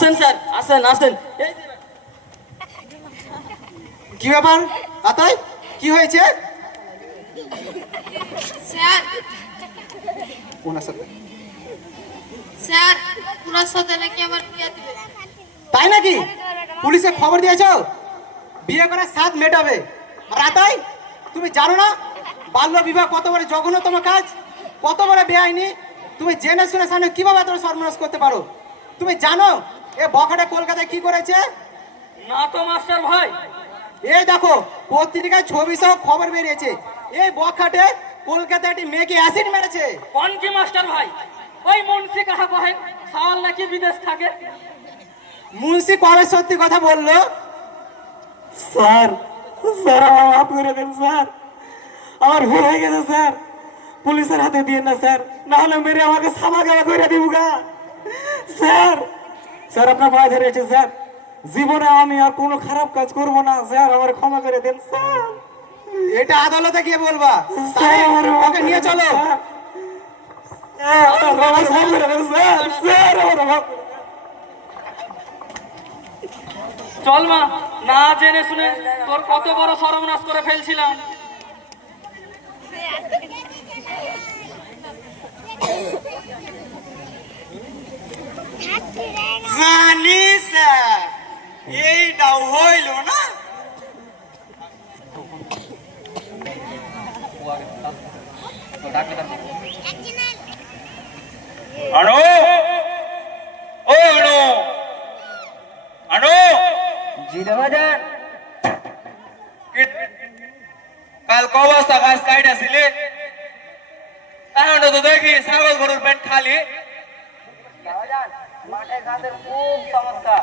আসেন স্যার, আসেন আসেন। এই যে কি ব্যাপার আতাই, কি হয়েছে? স্যার, ওনার সাথে স্যার ওনার সাথে নাকি আমার বিয়ে দিবে। তাই নাকি? পুলিশে খবর দিয়েছো? বিয়ে করে সাথ মেটাবে। আর আতাই, তুমি জানো না বাল্য বিবাহ কত বড় জঘন্যতম কাজ, কত বড় বেআইনি? তুমি জেনে শুনে সামনে কিভাবে এত সর্বনাশ করতে পারো? তুমি জানো এ বখাটে কলকাতায় কি করেছে? না তো মাস্টার ভাই। এই দেখো পত্রিকায় ছবি সহ খবর বেরিয়েছে, এই বখাটে কলকাতায় একটি মেয়েকে অ্যাসিড মেরেছে। কোন কি মাস্টার ভাই? ওই মুন্সি কাহা কহেন সাওয়াল নাকি বিদেশ থাকে। মুন্সি কবে সত্যি কথা বললো? স্যার, স্যার আমার মাফ করে দেন স্যার, আমার ভুল হয়ে গেছে স্যার, পুলিশের হাতে দিয়ে না স্যার, না হলে মেরে আমাকে সামা গাওয়া করে দিব গা স্যার। স্যার আপনার পায়ে ধরেছে স্যার, জীবনে আমি আর কোনো খারাপ কাজ করব না স্যার, আমার ক্ষমা করে দেন স্যার। এটা আদালতে গিয়ে বলবা। স্যার আমার ওকে নিয়ে চলো। স্যার আমার মাফ করে দেন স্যার, স্যার আমার মাফ করে দেন। চল মা, না জেনে শুনে তোর কত বড় সর্বনাশ করে ফেলছিলাম। জানি স্যার, এইটাও হইল না। আনো ও আনো আনো জি দেবাজান। কাল ক বস্তা গাছ কাইটাছিলে, এখন তো দেখি ছাগল গরুর পেট খালি। মাঠে ঘাসের খুব সমস্যা।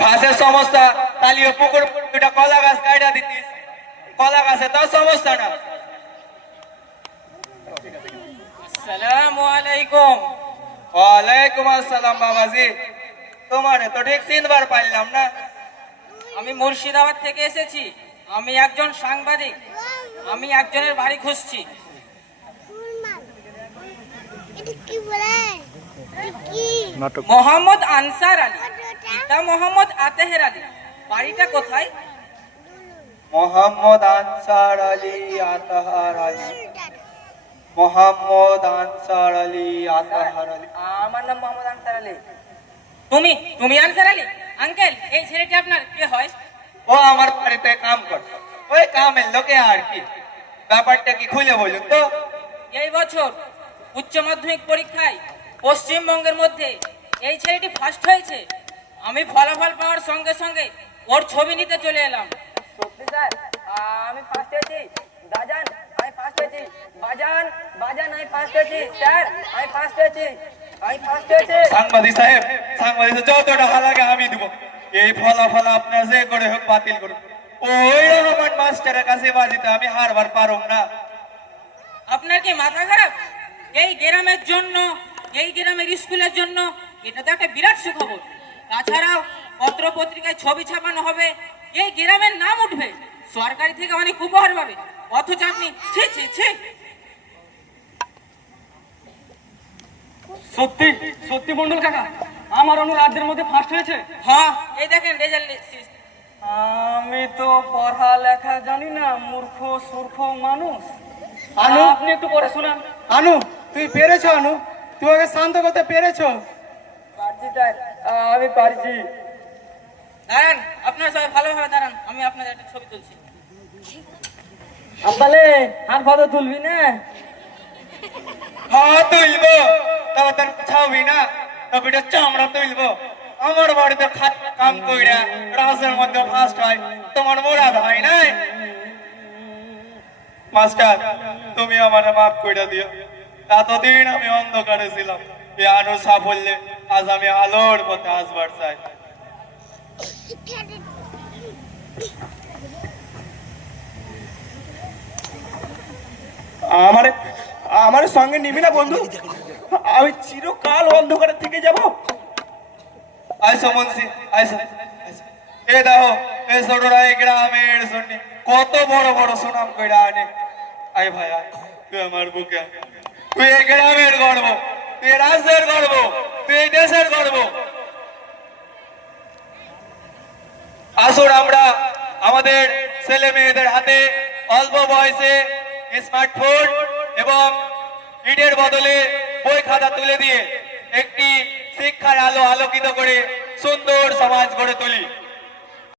ঘাসের সমস্যা, তালিও পুকুর দুটা কলা গাছ কাইটা দিতিস, কলা গাছে তো সমস্যা না। আসসালামু আলাইকুম। ওয়ালাইকুম আসসালাম বাবাজি, তোমারে তো ঠিক চিনবার পারলাম না। আমি মুর্শিদাবাদ থেকে এসেছি, আমি একজন সাংবাদিক, আমি একজনের বাড়ি খুঁজছি। এটা কি বলে? এটা কি? মোহাম্মদ আনসার আলী, পিতা মোহাম্মদ আতেহের আলী। বাড়িটা কোথায়? Mohammad answer Ali Atahar Ali, Mohammad answer Ali Atahar Ali. আমার নাম মোহাম্মদ আনসার আলী। তুমি তুমি আনসার আলী? আঙ্কেল, এই ছেলেটি আপনার কে হয়? ও আমার বাড়িতে কাম করতো, ওই কামের লোকে আর কি। ব্যাপারটা কি খুলে বলুন তো। এই বছর উচ্চ মাধ্যমিক পরীক্ষায় পশ্চিমবঙ্গের মধ্যে এই ছেলেটি ফার্স্ট হয়েছে। আমি ফলাফল পাওয়ার সঙ্গে সঙ্গে ওর ছবি নিতে চলে এলাম। সত্যি স্যার, আমি ফার্স্ট হয়েছি। বাজান, আমি ফার্স্ট হয়েছি। বাজান বাজান, আমি ফার্স্ট হয়েছি। স্যার, আমি ফার্স্ট হয়েছি, আমি ফার্স্ট হয়েছি। সাংবাদিক সাহেব, সাংবাদিক যত টাকা লাগে আমি দেবো, এই ফলাফল আপনার যে করে হোক বাতিল করুন। ওই রহমান মাস্টারের কাছে বাজিতে আমি হারবার পারুম না। আপনার কি মাথা খারাপ? এই গ্রামের জন্য, এই গ্রামের স্কুলের জন্য এটা তো একটা বিরাট সুখবর। তাছাড়াও পত্র পত্রিকায় ছবি ছাপানো হবে, এই গ্রামের নাম উঠবে, সরকারি থেকে অনেক উপহার পাবে। অথচ আপনি ছি ছি ছি। সত্যি সত্যি মন্ডল কাকা, আমার অনু রাজ্যের মধ্যে ফার্স্ট হয়েছে। হ্যাঁ, এই দেখেন রেজাল্ট। আমি তো পড়ালেখা জানি না, মূর্খ সূর্খ মানুষ। আনু, আপনি একটু পড়ে শোনান। আনু তুই পেরেছো? আনু তুই ওকে শান্ত করতে পেরেছো? পারছি স্যার, আমি পারছি। দাঁড়ান, আপনারা সবাই ভালোভাবে দাঁড়ান, আমি আপনাদের একটা ছবি তুলছি। আব্বালে হাত ফটো তুলবি না? হ্যাঁ তুলবো, তবে তোর ছাউবি না, তবে এটা চামড়া তুলবো। আমার বাড়িতে কাম কইরা রাজের মধ্যে ফার্স্ট হয়, তোমার মোরাদ হয় নাই। মাস্টার, তুমি আমার মাফ কইরা দিও। এতদিন আমি অন্ধকারে ছিলাম, এই আলোর সাফল্যে আজ আমি আলোর পথে আসবার চাই। আমার আমার সঙ্গে নিবি না বন্ধু? আমি চিরকাল অন্ধকারে থেকে যাব। আইসো মুন্সি, আইসো। এ দেখো, এই ছোটরা এই গ্রামের শুনি কত বড় বড় সুনাম কইরা আনে। আয় ভাই আয়, তুই আমার বুকে আয়। তুই এই গ্রামের গর্ব, তুই রাজ্যের গর্ব, এই দেশের গর্ব। আসুন আমরা আমাদের ছেলে মেয়েদের হাতে অল্প বয়সে স্মার্টফোন এবং ইটের বদলে বই খাতা তুলে দিয়ে একটি শিক্ষার আলো আলোকিত করে সুন্দর সমাজ গড়ে তুলি।